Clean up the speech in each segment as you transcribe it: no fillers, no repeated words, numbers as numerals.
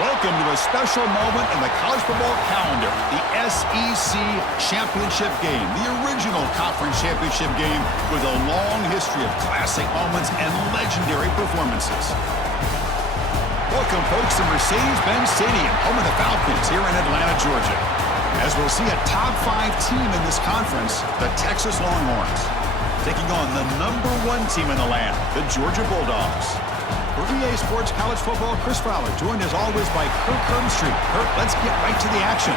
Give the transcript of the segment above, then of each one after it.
Welcome to a special moment in the college football calendar, the SEC Championship Game, the original conference championship game with a long history of classic moments and legendary performances. Welcome, folks, to Mercedes-Benz Stadium, home of the Falcons here in Atlanta, Georgia. As we'll see a top 5 team in this conference, the Texas Longhorns, taking on the #1 team in the land, the Georgia Bulldogs. For EA Sports College Football, Chris Fowler, joined as always by Kirk Herbstreit. Kirk, let's get right to the action.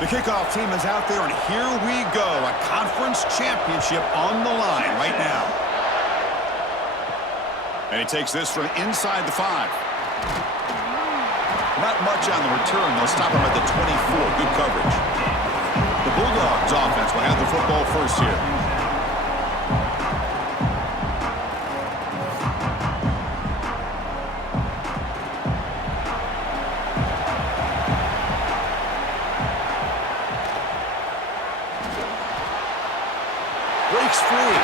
The kickoff team is out there, and here we go. A conference championship on the line right now. And he takes this from inside the 5. Not much on the return. They'll stop him at the 24. Good coverage. The Bulldogs offense will have the football first here. Breaks free.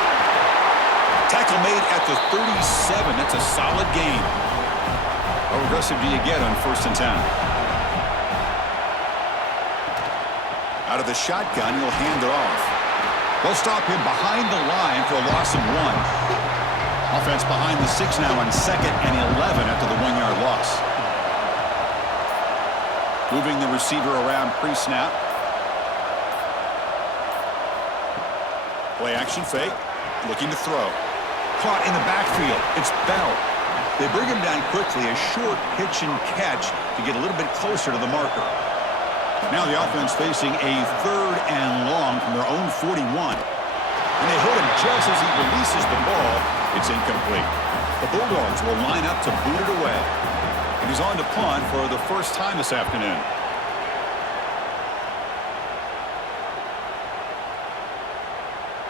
Tackle made at the 37. That's a solid gain. How aggressive do you get on 1st and 10? Out of the shotgun, he'll hand it off. They'll stop him behind the line for a loss of 1. Offense behind the 6 now on 2nd and 11 after the 1-yard loss. Moving the receiver around pre-snap. Play action fake, looking to throw. Caught in the backfield. It's Bell. They bring him down quickly, a short pitch and catch to get a little bit closer to the marker. Now the offense facing a 3rd and long from their own 41. And they hit him just as he releases the ball. It's incomplete. The Bulldogs will line up to boot it away. And he's on to punt for the first time this afternoon.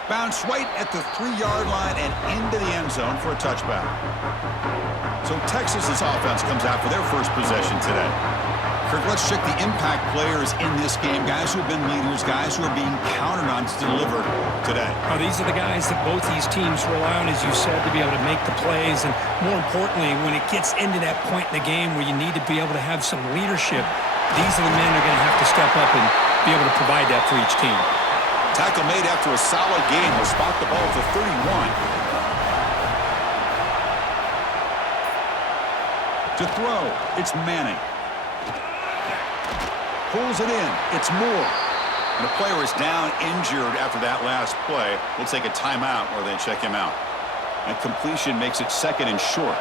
Bounce right at the 3-yard line and into the end zone for a touchback. So Texas's offense comes out for their first possession today. Kirk, let's check the impact players in this game. Guys who have been leaders, guys who are being counted on to deliver today. Oh, these are the guys that both these teams rely on, as you said, to be able to make the plays. And more importantly, when it gets into that point in the game where you need to be able to have some leadership, these are the men who are going to have to step up and be able to provide that for each team. Tackle made after a solid gain. Will spot the ball at the 31. To throw, it's Manning. Pulls it in. It's Moore. And the player is down injured after that last play. We'll take a timeout where they check him out. And completion makes it 2nd and short.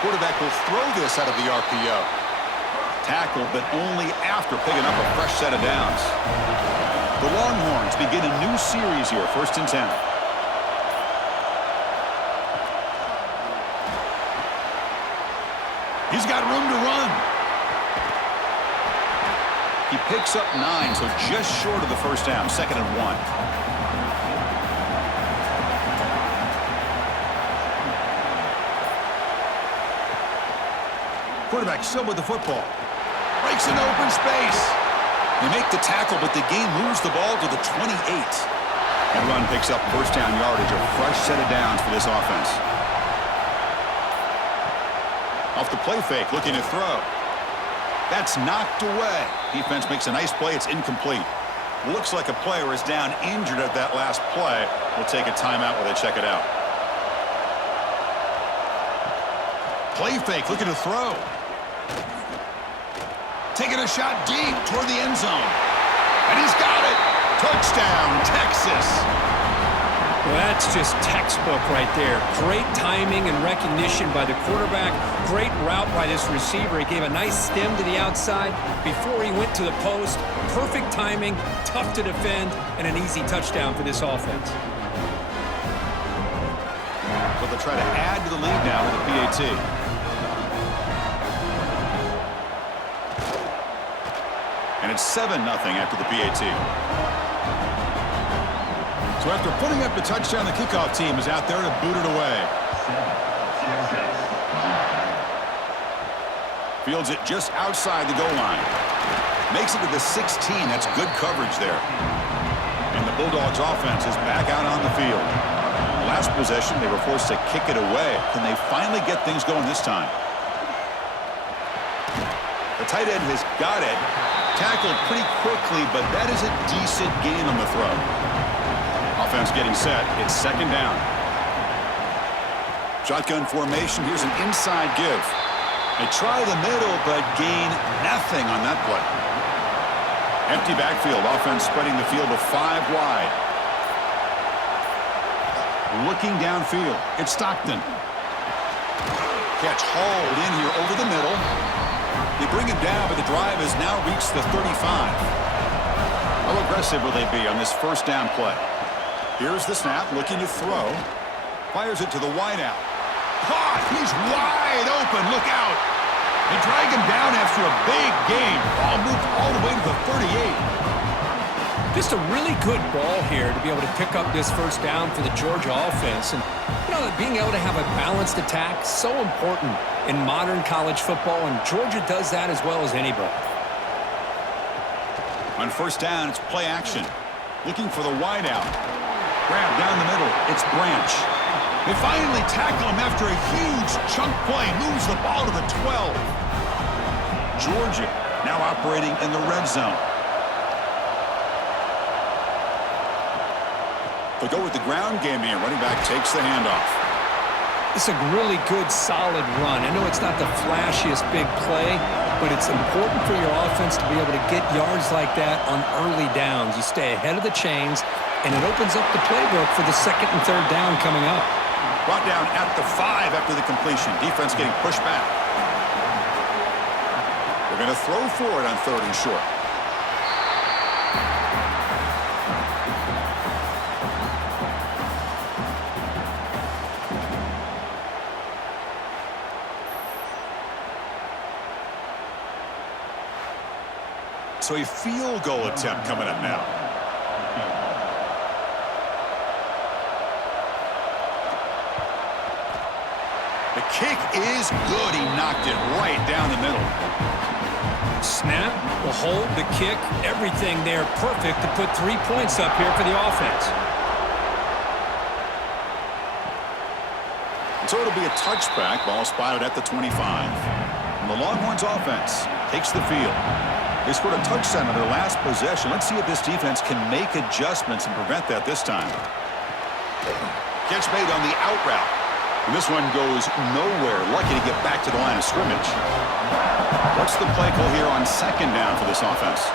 Quarterback will throw this out of the RPO. Tackle, but only after picking up a fresh set of downs. The Longhorns begin a new series here, 1st and 10. He's got room to run. He picks up 9, so just short of the first down, 2nd and 1. Quarterback still with the football. Breaks an open space. They make the tackle, but the game moves the ball to the 28. And run picks up 1st down yardage, a fresh set of downs for this offense. Off the play fake, looking to throw. That's knocked away. Defense makes a nice play. It's incomplete. Looks like a player is down injured at that last play. We'll take a timeout while they check it out. Play fake, looking to throw. Taking a shot deep toward the end zone. And he's got it. Touchdown, Texas. Well, that's just textbook right there. Great timing and recognition by the quarterback. Great route by this receiver. He gave a nice stem to the outside before he went to the post. Perfect timing, tough to defend, and an easy touchdown for this offense. So they'll try to add to the lead now with the PAT. it's 7-0 after the PAT. So after putting up the touchdown, the kickoff team is out there to boot it away. Fields it just outside the goal line. Makes it to the 16. That's good coverage there. And the Bulldogs offense is back out on the field. Last possession, they were forced to kick it away. Can they finally get things going this time? The tight end has got it. Tackled pretty quickly, but that is a decent gain on the throw. Offense getting set. It's second down. Shotgun formation. Here's an inside give. They try the middle, but gain nothing on that play. Empty backfield. Offense spreading the field to 5 wide. Looking downfield. It's Stockton. Catch hauled in here over the middle. They bring him down, but the drive has now reached the 35. How aggressive will they be on this first down play? Here's the snap, looking to throw. Fires it to the wideout. Caught! He's wide open. Look out! They drag him down after a big gain. Ball moved all the way to the 38. Just a really good ball here to be able to pick up this first down for the Georgia offense. And, you know, being able to have a balanced attack, so important in modern college football, and Georgia does that as well as anybody. On first down, it's play action. Looking for the wideout. Grab down the middle. It's Branch. They finally tackle him after a huge chunk play. Moves the ball to the 12. Georgia now operating in the red zone. They'll go with the ground game here. Running back takes the handoff. It's a really good, solid run. I know it's not the flashiest big play, but it's important for your offense to be able to get yards like that on early downs. You stay ahead of the chains, and it opens up the playbook for the second and third down coming up. Brought down at the 5 after the completion. Defense getting pushed back. They're going to throw for it on 3rd and short. So a field goal attempt coming up now. The kick is good. He knocked it right down the middle. Snap, the hold, the kick, everything there perfect to put 3 points up here for the offense. So it'll be a touchback. Ball spotted at the 25. And the Longhorns offense takes the field. They scored a touchdown on their last possession. Let's see if this defense can make adjustments and prevent that this time. Catch made on the out route. And this one goes nowhere. Lucky to get back to the line of scrimmage. What's the play call here on second down for this offense?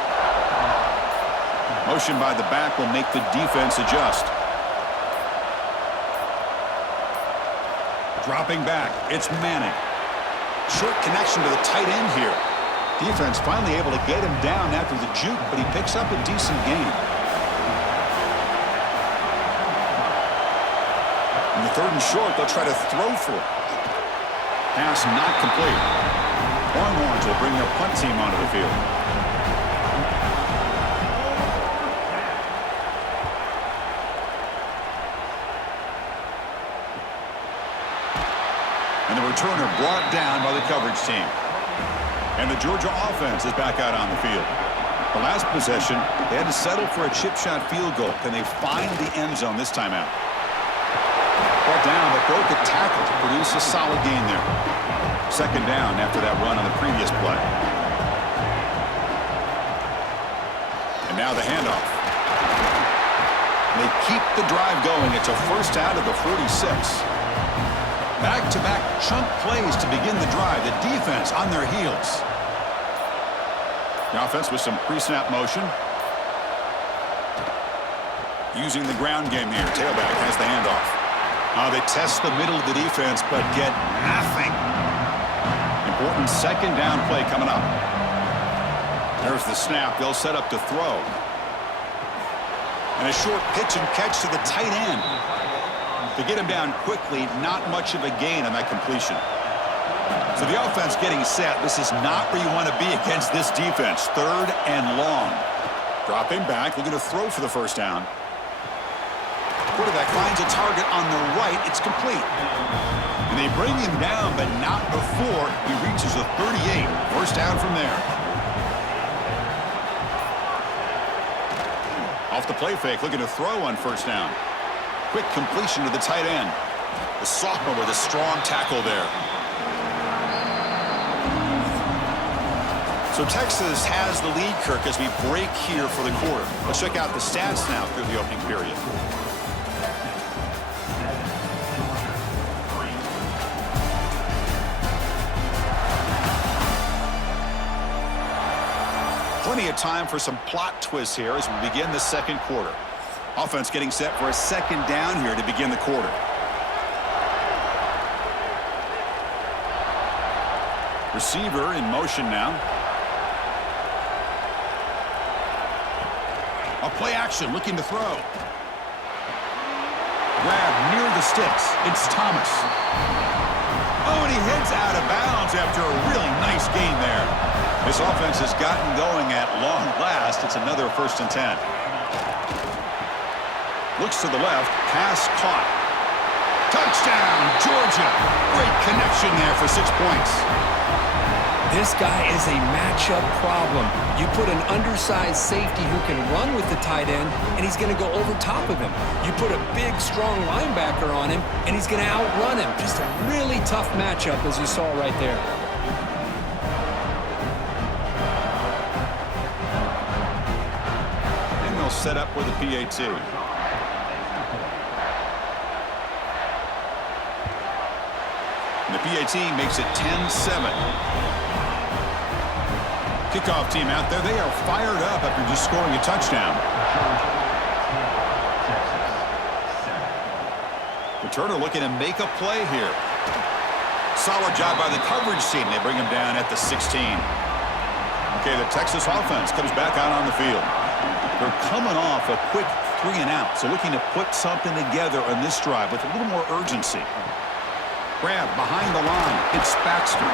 Motion by the back will make the defense adjust. Dropping back. It's Manning. Short connection to the tight end here. Defense finally able to get him down after the juke, but he picks up a decent gain. In the 3rd and short, they'll try to throw for it. Pass not complete. Longhorns will bring their punt team onto the field. And the returner brought down by the coverage team. And the Georgia offense is back out on the field. The last possession, they had to settle for a chip shot field goal. Can they find the end zone this time out? Brought down, but broke a tackle to produce a solid gain there. Second down after that run on the previous play. And now the handoff. They keep the drive going. It's a first out of the 46. Back-to-back chunk plays to begin the drive. The defense on their heels. The offense with some pre-snap motion. Using the ground game here. Tailback has the handoff. They test the middle of the defense, but get nothing. Important second down play coming up. There's the snap. They'll set up to throw. And a short pitch and catch to the tight end. To get him down quickly, not much of a gain on that completion. So the offense getting set. This is not where you want to be against this defense. 3rd and long. Dropping back, looking to throw for the first down. Quarterback finds a target on the right. It's complete. And they bring him down, but not before he reaches the 38. First down from there. Off the play fake, looking to throw on first down. Quick completion to the tight end. The sophomore with a strong tackle there. So Texas has the lead, Kirk, as we break here for the quarter. Let's check out the stats now through the opening period. Plenty of time for some plot twists here as we begin the second quarter. Offense getting set for a second down here to begin the quarter. Receiver in motion now. A play action, looking to throw. Grab near the sticks. It's Thomas. Oh, and he heads out of bounds after a really nice gain there. This offense has gotten going at long last. It's another 1st and 10. Looks to the left. Pass caught. Touchdown, Georgia. Great connection there for 6 points. This guy is a matchup problem. You put an undersized safety who can run with the tight end, and he's going to go over top of him. You put a big, strong linebacker on him, and he's going to outrun him. Just a really tough matchup, as you saw right there. And they'll set up with a PAT. And the PAT makes it 10-7. Kickoff team out there. They are fired up after just scoring a touchdown. Returner looking to make a play here. Solid job by the coverage team. They bring him down at the 16. Okay, the Texas offense comes back out on the field. They're coming off a quick 3 and out, so looking to put something together on this drive with a little more urgency. Grab behind the line. It's Baxter.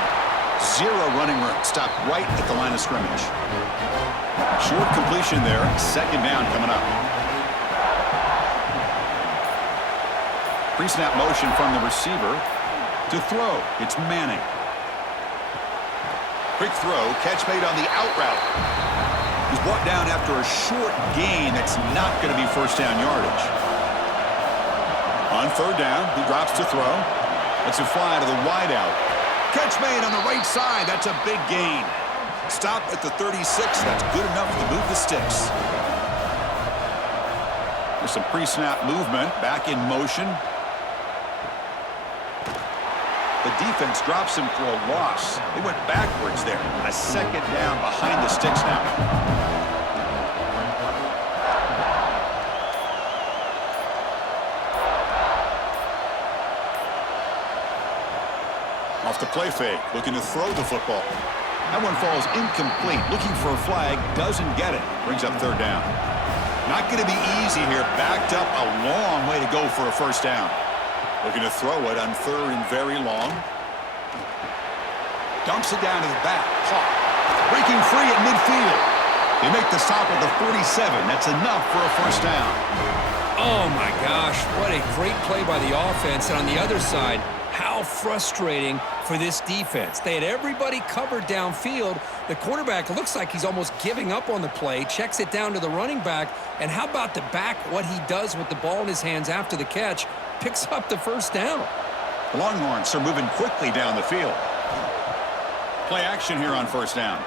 0 running room. Stopped right at the line of scrimmage. Short completion there. Second down coming up. Pre-snap motion from the receiver to throw. It's Manning. Quick throw. Catch made on the out route. He's brought down after a short gain that's not going to be first down yardage. On 3rd down, he drops to throw. Lets it fly to the wideout. Catch made on the right side. That's a big gain. Stop at the 36. That's good enough to move the sticks. There's some pre-snap movement. Back in motion. The defense drops him for a loss. They went backwards there. A second down behind the sticks now. Off the play fake, looking to throw the football. That one falls incomplete. Looking for a flag, doesn't get it. Brings up 3rd down. Not going to be easy here. Backed up a long way to go for a first down. Looking to throw it on 3rd and very long. Dumps it down to the back. Caught. Breaking free at midfield. They make the stop at the 47. That's enough for a first down. Oh, my gosh. What a great play by the offense. And on the other side, how frustrating for this defense. They had everybody covered downfield. The quarterback looks like he's almost giving up on the play, checks it down to the running back, and how about the back, what he does with the ball in his hands after the catch, picks up the first down. The Longhorns are moving quickly down the field. Play action here on first down.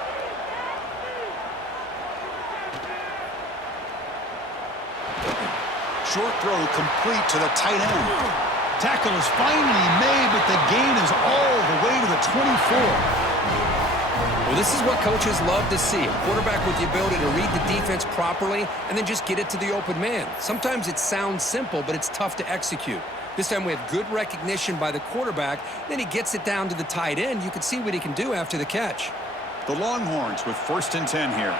Short throw complete to the tight end. Tackle is finally made, but the gain is all the way to the 24. Well, this is what coaches love to see. A quarterback with the ability to read the defense properly and then just get it to the open man. Sometimes it sounds simple, but it's tough to execute. This time we have good recognition by the quarterback. Then he gets it down to the tight end. You can see what he can do after the catch. The Longhorns with 1st and 10 here.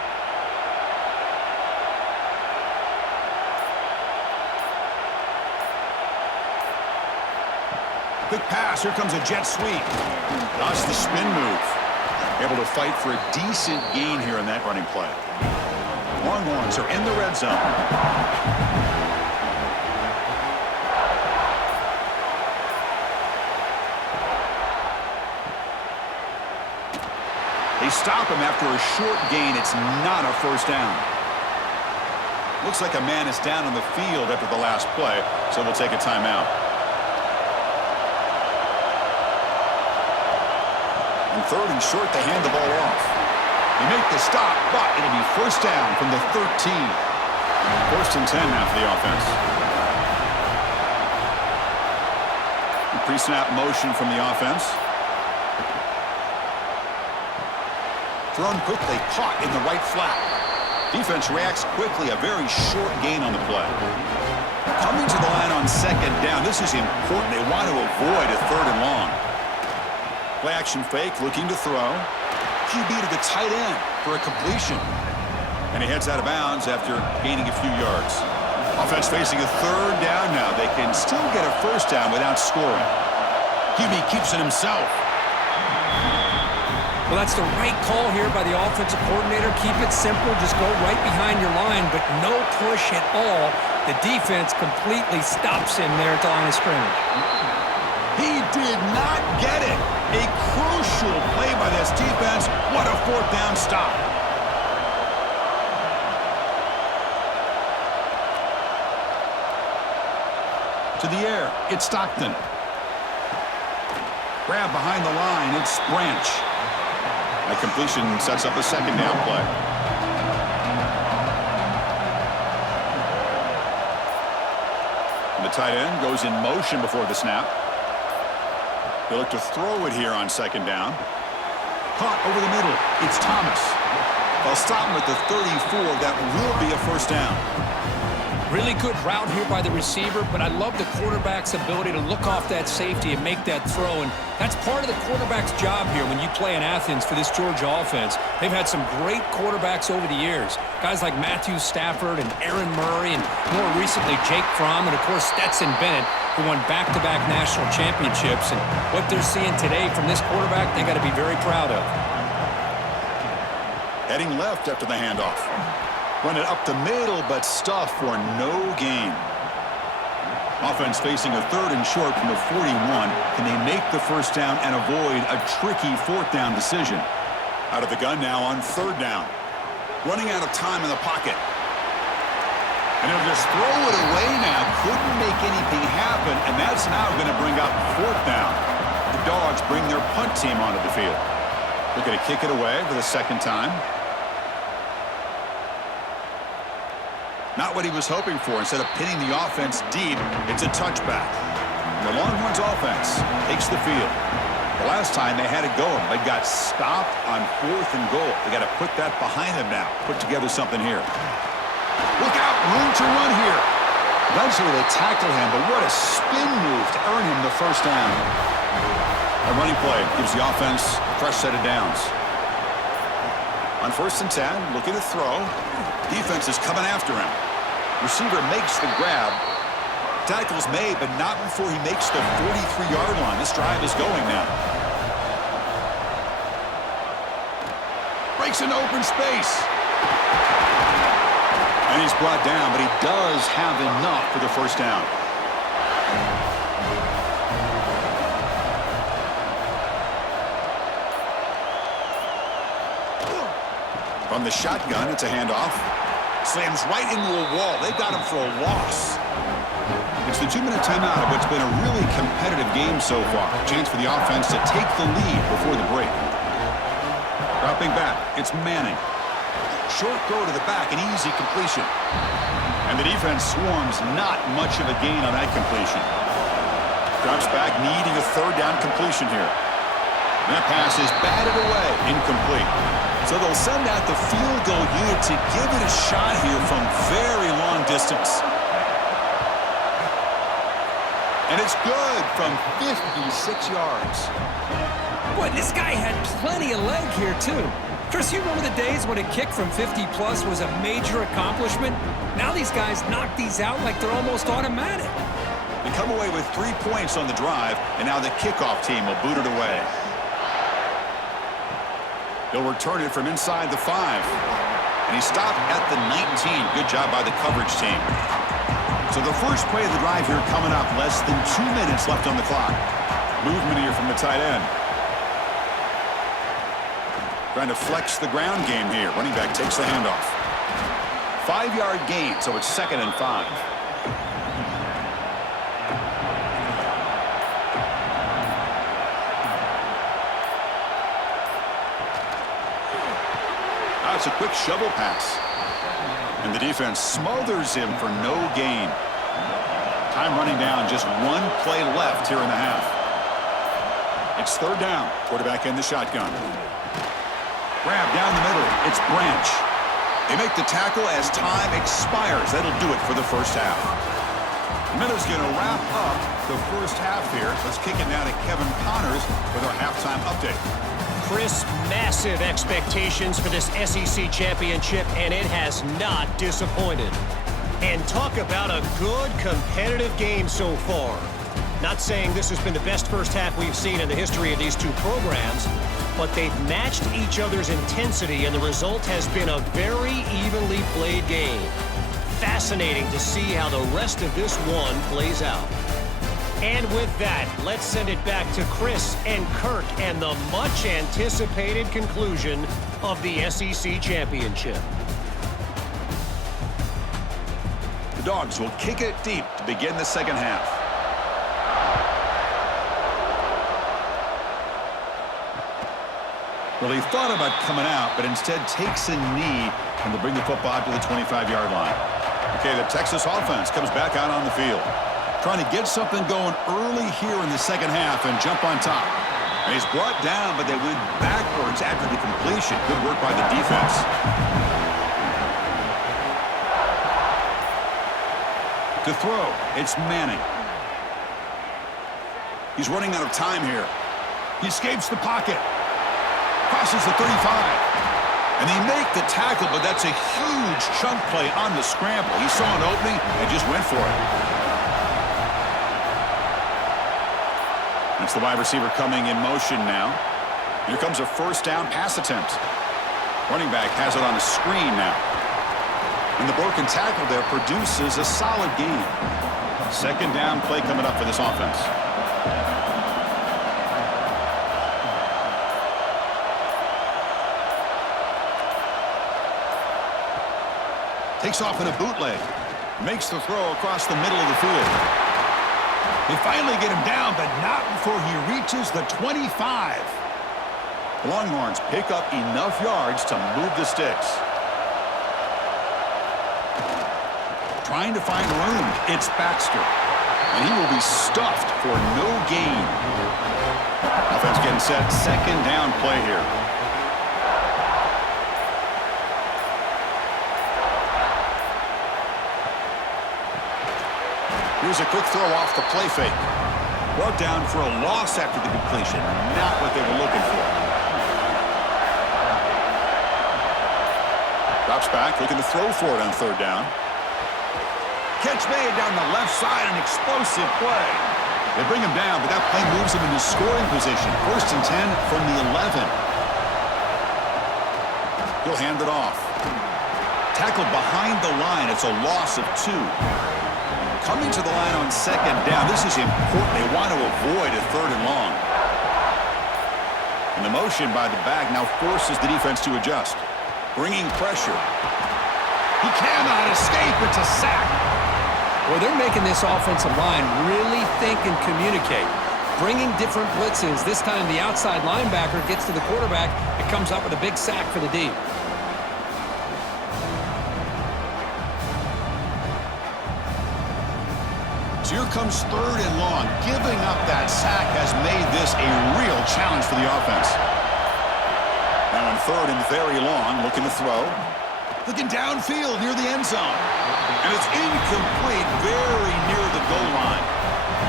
Quick pass. Here comes a jet sweep. That's the spin move. Able to fight for a decent gain here in that running play. Longhorns are in the red zone. They stop him after a short gain. It's not a first down. Looks like a man is down on the field after the last play, so we'll take a timeout. And third and short, they hand the ball off. They make the stop, but it'll be first down from the 13. First and 10 now for the offense. Pre-snap motion from the offense. Thrown quickly, caught in the right flat. Defense reacts quickly, a very short gain on the play. Coming to the line on second down, this is important. They want to avoid a third and long. Play action fake, looking to throw. QB to the tight end for a completion. And he heads out of bounds after gaining a few yards. Offense facing a third down now. They can still get a first down without scoring. QB keeps it himself. Well, that's the right call here by the offensive coordinator. Keep it simple. Just go right behind your line, but no push at all. The defense completely stops him there at the line of scrimmage. He did not get it. A crucial play by this defense. What a fourth down stop. To the air, it's Stockton. Grab behind the line, it's Branch. That completion sets up a second down play. And the tight end goes in motion before the snap. They look to throw it here on second down. Caught over the middle. It's Thomas. They'll stop him at the 34. That will be a first down. Really good route here by the receiver, but I love the quarterback's ability to look off that safety and make that throw. And that's part of the quarterback's job here when you play in Athens for this Georgia offense. They've had some great quarterbacks over the years. Guys like Matthew Stafford and Aaron Murray and more recently Jake Fromm and, of course, Stetson Bennett, who won back-to-back national championships. And what they're seeing today from this quarterback, they got to be very proud of. Heading left after the handoff. Run it up the middle, but stuffed for no gain. Offense facing a third and short from the 41. Can they make the first down and avoid a tricky fourth down decision? Out of the gun now on third down. Running out of time in the pocket. And they'll just throw it away now. Couldn't make anything happen, and that's now going to bring up fourth down. The Dogs bring their punt team onto the field. Looking to kick it away for the second time. Not what he was hoping for. Instead of pinning the offense deep, it's a touchback. And the Longhorns offense takes the field. The last time they had it going, they got stopped on fourth and goal. They got to put that behind them now. Put together something here. Look out, room to run here. Eventually they tackle him, but what a spin move to earn him the first down. A running play gives the offense a fresh set of downs. On first and 10, looking to throw. Defense is coming after him. Receiver makes the grab. Tackle's made, but not before he makes the 43-yard line. This drive is going now. Breaks into open space. And he's brought down, but he does have enough for the first down. From the shotgun, it's a handoff. Slams right into a wall. They've got him for a loss. It's the 2-minute timeout of what's been a really competitive game so far. Chance for the offense to take the lead before the break. Dropping back, it's Manning. Short throw to the back, an easy completion. And the defense swarms, not much of a gain on that completion. Drops back, needing a third down completion here. That pass is batted away, incomplete. So they'll send out the field goal unit to give it a shot here from very long distance. And it's good from 56 yards. Boy, this guy had plenty of leg here, too. Chris, you remember the days when a kick from 50-plus was a major accomplishment? Now these guys knock these out like they're almost automatic. They come away with 3 points on the drive, and now the kickoff team will boot it away. He'll return it from inside the 5. And he stopped at the 19. Good job by the coverage team. So the first play of the drive here coming up. Less than 2 minutes left on the clock. Movement here from the tight end. Trying to flex the ground game here. Running back takes the handoff. 5-yard gain, so it's 2nd and 5. It's a quick shovel pass. And the defense smothers him for no gain. Time running down, just 1 play left here in the half. It's 3rd down. Quarterback in the shotgun. Grab down the middle. It's Branch. They make the tackle as time expires. That'll do it for the first half. Miller's going to wrap up the first half here. Let's kick it now to Kevin Connors with our halftime update. Chris, massive expectations for this SEC championship, and it has not disappointed. And talk about a good competitive game so far. Not saying this has been the best first half we've seen in the history of these two programs, but they've matched each other's intensity, and the result has been a very evenly played game. Fascinating to see how the rest of this one plays out. And with that, let's send it back to Chris and Kirk and the much-anticipated conclusion of the SEC Championship. The Dogs will kick it deep to begin the second half. Well, he thought about coming out, but instead takes a knee and they'll bring the football to the 25-yard line. Okay, the Texas offense comes back out on the field. Trying to get something going early here in the second half and jump on top. And he's brought down, but they went backwards after the completion. Good work by the defense. To throw, it's Manning. He's running out of time here. He escapes the pocket. Crosses the 35. And they make the tackle, but that's a huge chunk play on the scramble. He saw an opening and just went for it. That's the wide receiver coming in motion now. Here comes a first down pass attempt. Running back has it on a screen now. And the broken tackle there produces a solid gain. Second down play coming up for this offense. Takes off in a bootleg. Makes the throw across the middle of the field. They finally get him down, but not before he reaches the 25. The Longhorns pick up enough yards to move the sticks. Trying to find room. It's Baxter. And he will be stuffed for no gain. Offense getting set. Second down play here. Here's a quick throw off the play fake. Brought down for a loss after the completion. Not what they were looking for. Drops back, looking to throw for it on third down. Catch made down the left side, an explosive play. They bring him down, but that play moves him into scoring position. 1st and 10 from the 11. He'll hand it off. Tackled behind the line. It's a loss of 2. Coming to the line on second down. This is important. They want to avoid a 3rd and long. And the motion by the back now forces the defense to adjust. Bringing pressure. He cannot escape. It's a sack. Well, they're making this offensive line really think and communicate. Bringing different blitzes. This time the outside linebacker gets to the quarterback and comes up with a big sack for the D. Here comes 3rd and long. Giving up that sack has made this a real challenge for the offense. Now in 3rd and very long, looking to throw. Looking downfield near the end zone. And it's incomplete, very near the goal line.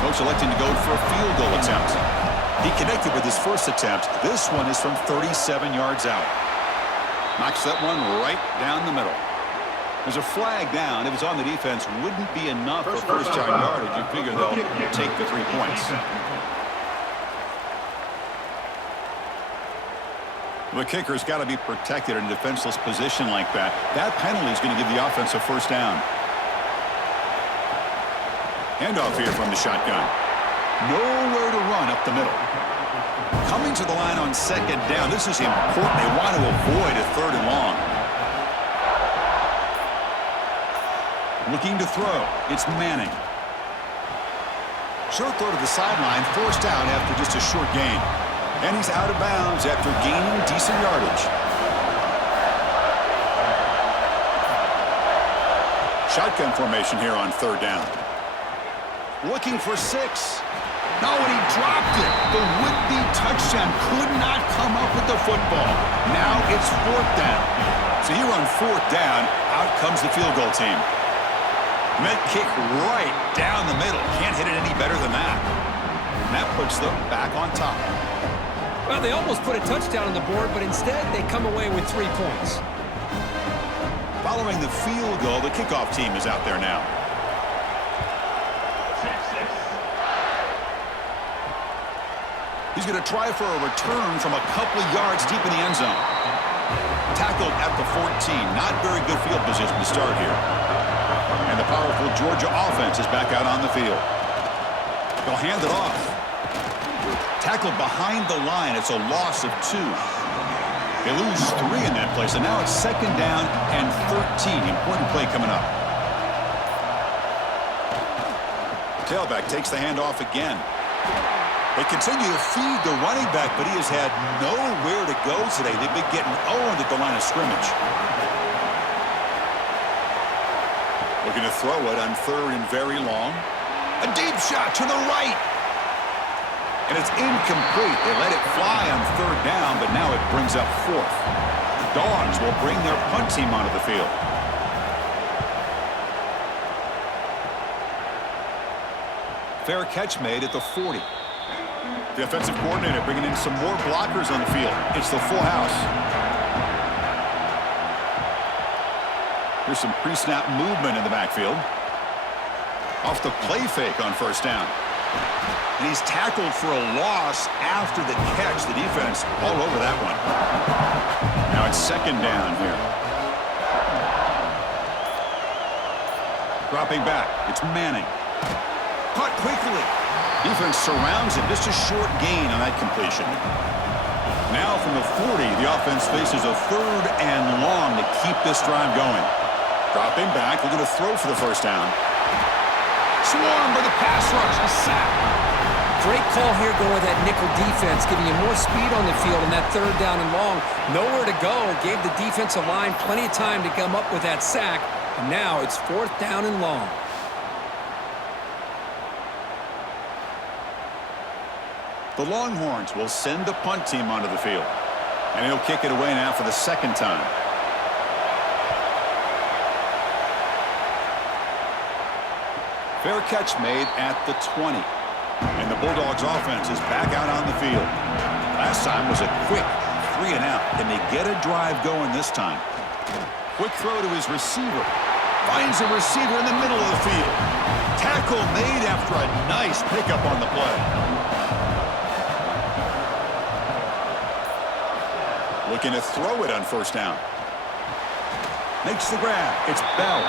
Coach electing to go for a field goal attempt. He connected with his first attempt. This one is from 37 yards out. Knocks that one right down the middle. There's a flag down. If it's on the defense, wouldn't be enough for first-down yardage. You figure they'll take the 3 points. The kicker's got to be protected in a defenseless position like that. That penalty is going to give the offense a first down. Handoff here from the shotgun. Nowhere to run up the middle. Coming to the line on second down. This is important. They want to avoid a 3rd and long. Looking to throw. It's Manning. Short throw to the sideline. Forced out after just a short gain. And he's out of bounds after gaining decent yardage. Shotgun formation here on 3rd down. Looking for 6. No, and he dropped it. The would-be touchdown could not come up with the football. Now it's 4th down. So here on 4th down, out comes the field goal team. Meant kick right down the middle. Can't hit it any better than that. And that puts them back on top. Well, they almost put a touchdown on the board, but instead they come away with 3 points. Following the field goal, the kickoff team is out there now. He's going to try for a return from a couple of yards deep in the end zone. Tackled at the 14. Not very good field position to start here. And the powerful Georgia offense is back out on the field. They'll hand it off. Tackled behind the line. It's a loss of 2. They lose 3 in that play. So now it's 2nd down and 13. Important play coming up. Tailback takes the handoff again. They continue to feed the running back, but he has had nowhere to go today. They've been getting owned at the line of scrimmage. Looking to throw it on 3rd and very long. A deep shot to the right. And it's incomplete. They let it fly on 3rd down, but now it brings up 4th. The Dogs will bring their punt team onto the field. Fair catch made at the 40. The offensive coordinator bringing in some more blockers on the field. It's the full house. Here's some pre-snap movement in the backfield. Off the play fake on 1st down. And he's tackled for a loss after the catch. The defense all over that one. Now it's 2nd down here. Dropping back. It's Manning. Caught quickly. Defense surrounds him. Just a short gain on that completion. Now from the 40, the offense faces a 3rd and long to keep this drive going. Dropping back. Looking to throw for the 1st down. Swarmed by the pass rush. A sack. Great call here going with that nickel defense, giving you more speed on the field in that 3rd down and long. Nowhere to go. Gave the defensive line plenty of time to come up with that sack. And now it's 4th down and long. The Longhorns will send the punt team onto the field. And he'll kick it away now for the 2nd time. Fair catch made at the 20. And the Bulldogs offense is back out on the field. Last time was a quick 3 and out. Can they get a drive going this time? Quick throw to his receiver. Finds a receiver in the middle of the field. Tackle made after a nice pickup on the play. Looking to throw it on 1st down. Makes the grab. It's Bell.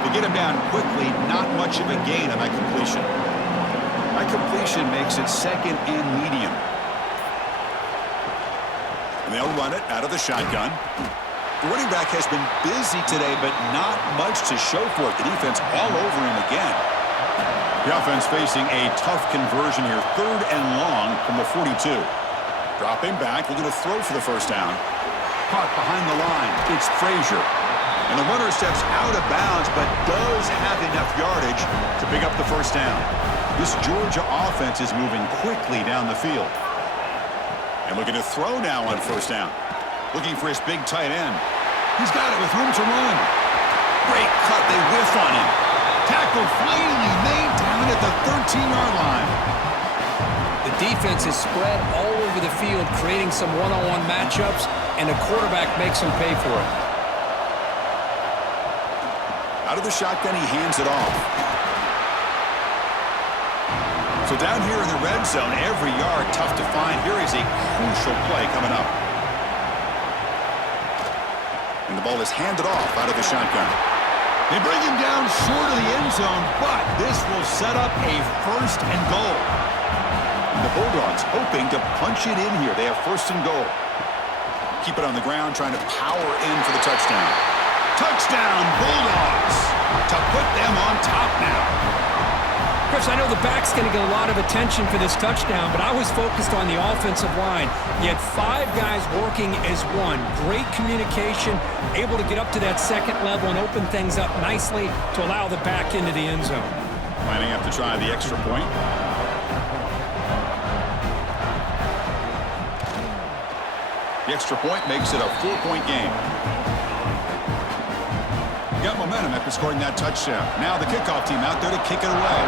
They get him down quickly. Not much of a gain on that completion. That completion makes it 2nd and medium. And they'll run it out of the shotgun. The running back has been busy today, but not much to show for it. The defense all over him again. The offense facing a tough conversion here. 3rd and long from the 42. Dropping back, looking to throw for the 1st down. Caught behind the line. It's Frazier. And the runner steps out of bounds, but does have enough yardage to pick up the 1st down. This Georgia offense is moving quickly down the field. And looking to throw now on 1st down. Looking for his big tight end. He's got it with room to run. Great cut. They whiff on him. Tackle finally made down at the 13-yard line. The defense is spread all over the field, creating some one-on-one matchups, and the quarterback makes them pay for it. Out of the shotgun, he hands it off. So down here in the red zone, every yard tough to find. Here is a crucial play coming up. And the ball is handed off out of the shotgun. They bring him down short of the end zone, but this will set up a 1st and goal. And the Bulldogs hoping to punch it in here. They have 1st and goal. Keep it on the ground, trying to power in for the touchdown. Touchdown, Bulldogs, to put them on top now. Chris, I know the back's going to get a lot of attention for this touchdown, but I was focused on the offensive line. You had 5 guys working as one. Great communication, able to get up to that 2nd level and open things up nicely to allow the back into the end zone. Lining up to try the extra point. The extra point makes it a 4-point game. Got momentum after scoring that touchdown. Now the kickoff team out there to kick it away.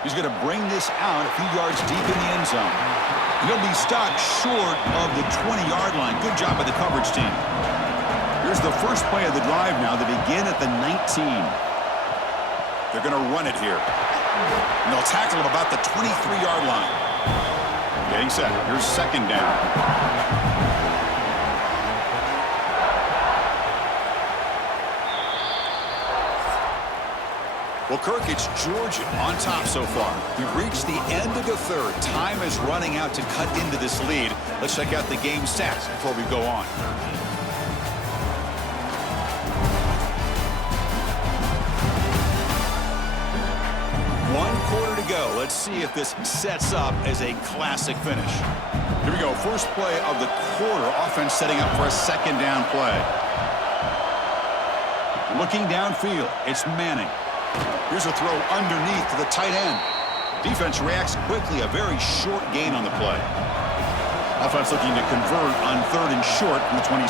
He's going to bring this out a few yards deep in the end zone. He'll be stopped short of the 20-yard line. Good job by the coverage team. Here's the first play of the drive now. They begin at the 19. They're going to run it here. And they'll tackle him about the 23-yard line. Getting set. Here's 2nd down. Well, Kirk, it's Georgia on top so far. We've reached the end of the 3rd. Time is running out to cut into this lead. Let's check out the game stats before we go on. One quarter to go. Let's see if this sets up as a classic finish. Here we go. First play of the quarter. Offense setting up for a 2nd down play. Looking downfield, it's Manning. Here's a throw underneath to the tight end. Defense reacts quickly, a very short gain on the play. Offense looking to convert on 3rd and short from the 27.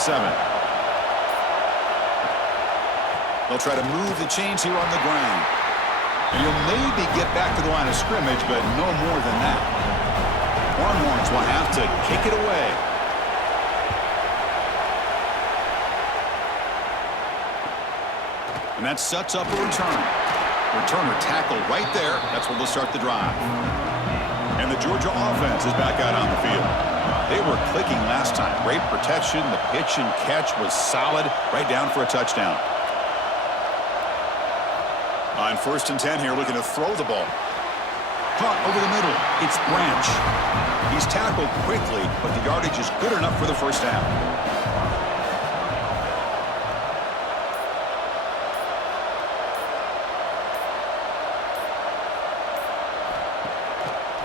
They'll try to move the chains here on the ground. And you'll maybe get back to the line of scrimmage, but no more than that. Longhorns will have to kick it away. And that sets up a return. Returner tackled right there. That's where they'll start the drive. And the Georgia offense is back out on the field. They were clicking last time. Great protection. The pitch and catch was solid. Right down for a touchdown. On 1st and 10 here, looking to throw the ball. Caught over the middle. It's Branch. He's tackled quickly, but the yardage is good enough for the 1st down.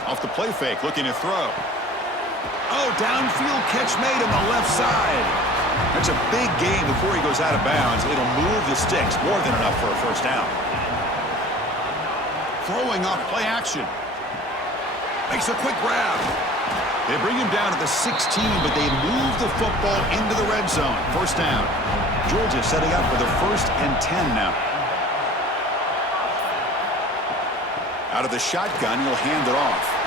Off the play fake, looking to throw. Oh, downfield catch made on the left side. That's a big gain before he goes out of bounds. It'll move the sticks, more than enough for a 1st down. Throwing off play action. Makes a quick grab. They bring him down at the 16, but they move the football into the red zone. 1st down. Georgia setting up for the 1st and 10 now. Out of the shotgun, he'll hand it off.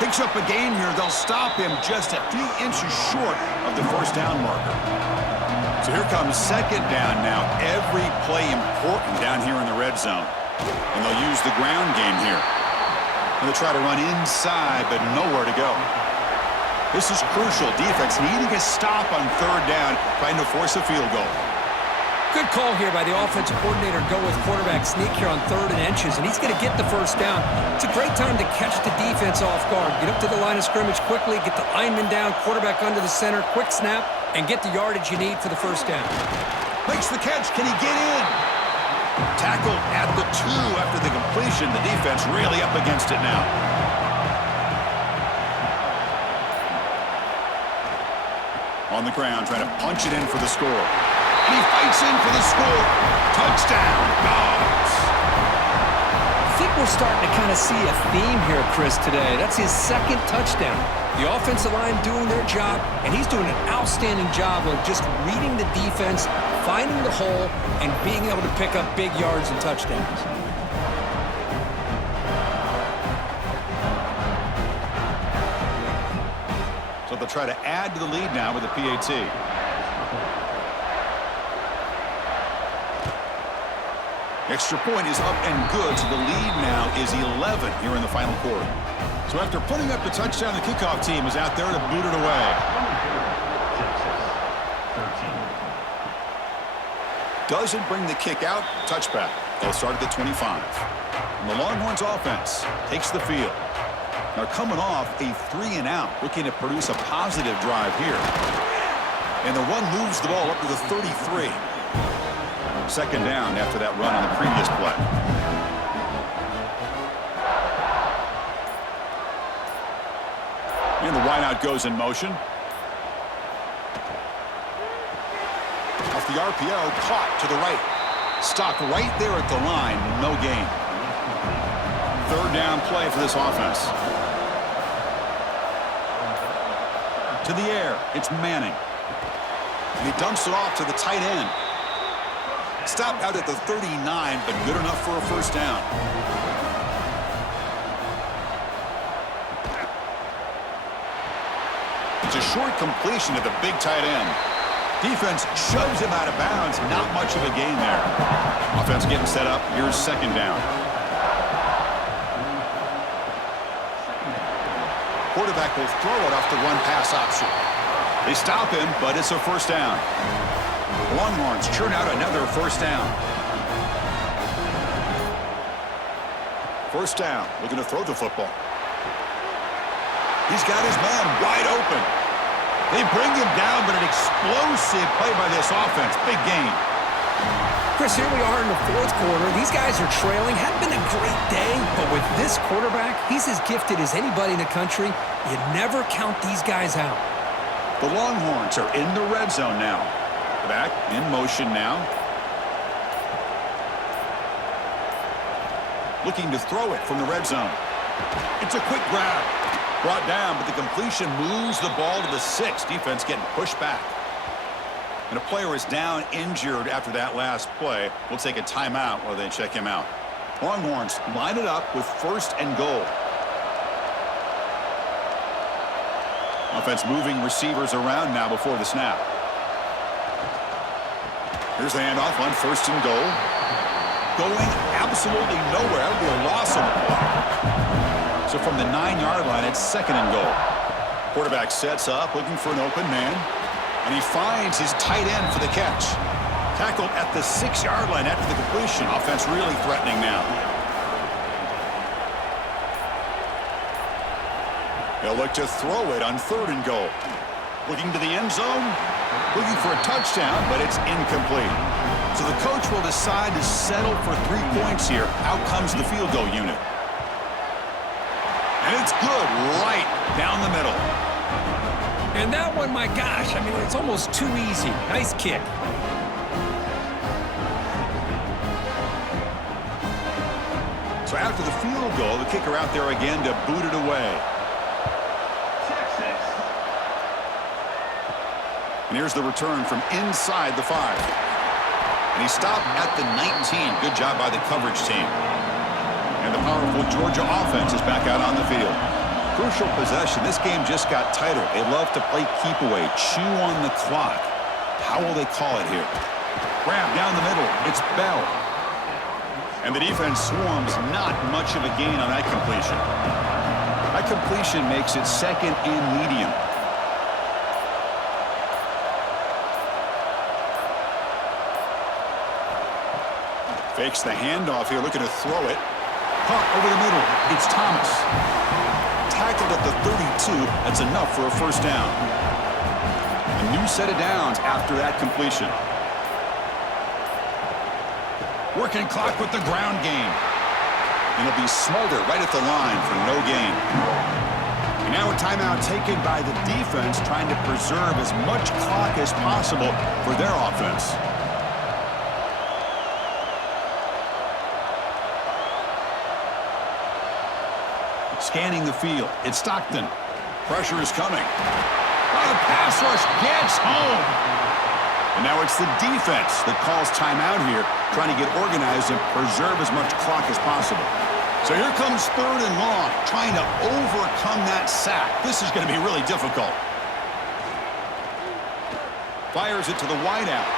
Picks up a gain here. They'll stop him just a few inches short of the 1st down marker. So here comes 2nd down now. Every play important down here in the red zone. And they'll use the ground game here. And they'll try to run inside, but nowhere to go. This is crucial. Defense needing a stop on 3rd down, trying to force a field goal. Good call here by the offensive coordinator. Go with quarterback sneak here on 3rd and inches, and he's going to get the 1st down. It's a great time to catch the defense off guard. Get up to the line of scrimmage quickly, get the lineman down, quarterback under the center, quick snap, and get the yardage you need for the 1st down. Makes the catch. Can he get in? Tackled at the 2 after the completion. The defense really up against it now. On the ground, trying to punch it in for the score. And he fights in for the score. Touchdown, Dogs. I think we're starting to kind of see a theme here, Chris, today. That's his 2nd touchdown. The offensive line doing their job, and he's doing an outstanding job of just reading the defense, finding the hole, and being able to pick up big yards and touchdowns. So they'll try to add to the lead now with a PAT. Extra point is up and good, so the lead now is 11 here in the final quarter. So after putting up the touchdown, the kickoff team is out there to boot it away. Doesn't bring the kick out. Touchback. They'll start at the 25. And the Longhorns offense takes the field. Now coming off a 3-and-out, looking to produce a positive drive here. And the run moves the ball up to the 33. Second down after that run on the previous play. And the wideout goes in motion. Off the RPO, caught to the right. Stopped right there at the line, no gain. Third down play for this offense. To the air, it's Manning. And he dumps it off to the tight end. Stopped out at the 39, but good enough for a first down. It's a short completion to the big tight end. Defense shoves him out of bounds. Not much of a gain there. Offense getting set up. Here's second down. Quarterback will throw it off the run-pass option. They stop him, but it's a first down. Longhorns churn out another first down. First down, looking to throw the football. He's got his man wide open. They bring him down, but an explosive play by this offense. Big game. Chris, here we are in the fourth quarter. These guys are trailing. Hadn't been a great day, but with this quarterback, he's as gifted as anybody in the country. You never count these guys out. The Longhorns are in the red zone now. Back in motion now. Looking to throw it from the red zone. It's a quick grab. Brought down, but the completion moves the ball to the 6. Defense getting pushed back. And a player is down injured after that last play. We'll take a timeout while they check him out. Longhorns line it up with first and goal. Offense moving receivers around now before the snap. Here's the handoff on first and goal. Going absolutely nowhere. That would be a loss on the play. So from the 9-yard line, it's second and goal. Quarterback sets up, looking for an open man. And he finds his tight end for the catch. Tackled at the 6-yard line after the completion. Offense really threatening now. They'll look to throw it on third and goal. Looking to the end zone. Looking for a touchdown, but it's incomplete. So the coach will decide to settle for 3 points here. Out comes the field goal unit. And it's good right down the middle. And that one, my gosh, I mean, it's almost too easy. Nice kick. So after the field goal, the kicker out there again to boot it away. And here's the return from inside the 5. And he stopped at the 19. Good job by the coverage team. And the powerful Georgia offense is back out on the field. Crucial possession. This game just got tighter. They love to play keep away, chew on the clock. How will they call it here? Grab down the middle. It's Bell. And the defense swarms. Not much of a gain on that completion. That completion makes it second and medium. Fakes the handoff here, looking to throw it. Caught over the middle. It's Thomas. Tackled at the 32. That's enough for a first down. A new set of downs after that completion. Working clock with the ground game. And it'll be Smolder right at the line for no gain. And now a timeout taken by the defense, trying to preserve as much clock as possible for their offense. Scanning the field. It's Stockton. Pressure is coming. Oh, the pass rush gets home. And now it's the defense that calls timeout here, trying to get organized and preserve as much clock as possible. So here comes third and long, trying to overcome that sack. This is going to be really difficult. Fires it to the wideout.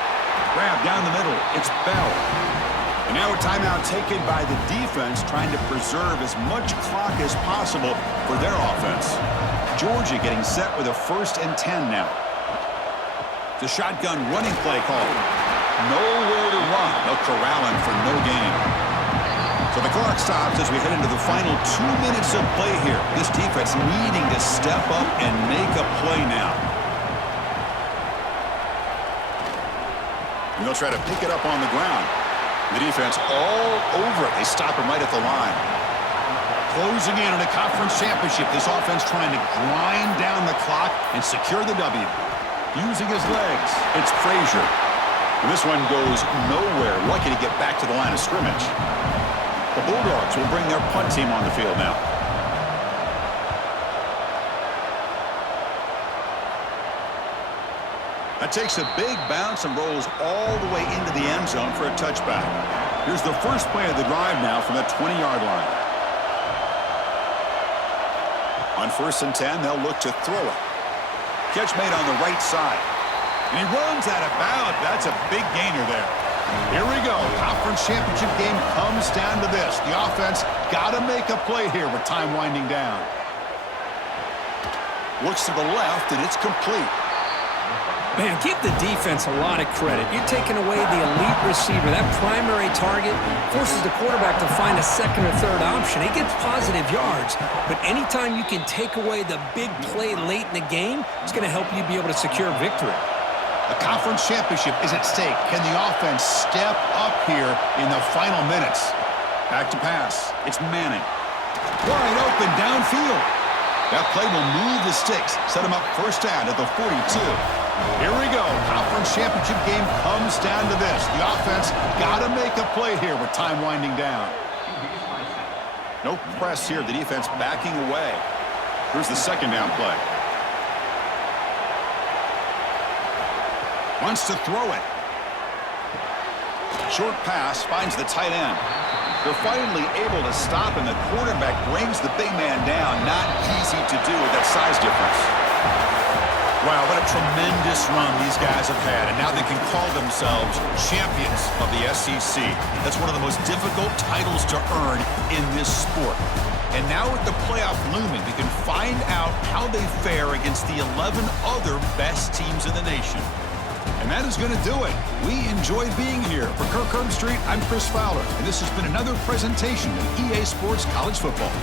Grab down the middle. It's Bell. And now a timeout taken by the defense, trying to preserve as much clock as possible for their offense. Georgia getting set with a 1st and 10 now. The shotgun running play call. Nowhere to run. They'll corral him for no gain. So the clock stops as we head into the final 2 minutes of play here. This defense needing to step up and make a play now. And they'll try to pick it up on the ground. The defense all over it. They stop him right at the line. Closing in on a conference championship. This offense trying to grind down the clock and secure the W. Using his legs. It's Frazier. And this one goes nowhere. Lucky to get back to the line of scrimmage. The Bulldogs will bring their punt team on the field now. That takes a big bounce and rolls all the way into the end zone for a touchback. Here's the first play of the drive now from the 20-yard line. On 1st and 10, they'll look to throw it. Catch made on the right side. And he runs out of bounds. That's a big gainer there. Here we go. Conference championship game comes down to this. The offense got to make a play here with time winding down. Looks to the left, and it's complete. Man, give the defense a lot of credit. You're taking away the elite receiver. That primary target forces the quarterback to find a 2nd or 3rd option. He gets positive yards, but anytime you can take away the big play late in the game, it's going to help you be able to secure victory. A conference championship is at stake. Can the offense step up here in the final minutes? Back to pass. It's Manning. Wide open downfield. That play will move the sticks. Set him up 1st down at the 42. Here we go. Conference championship game comes down to this. The offense got to make a play here with time winding down. No press here. The defense backing away. Here's the 2nd down play. Wants to throw it. Short pass finds the tight end. They're finally able to stop, and the quarterback brings the big man down. Not easy to do with that size difference. Wow, what a tremendous run these guys have had, and now they can call themselves champions of the SEC. That's one of the most difficult titles to earn in this sport. And now with the playoff looming, we can find out how they fare against the 11 other best teams in the nation. And that is going to do it. We enjoyed being here. For Kirk Herbstreit, I'm Chris Fowler, and this has been another presentation of EA Sports College Football.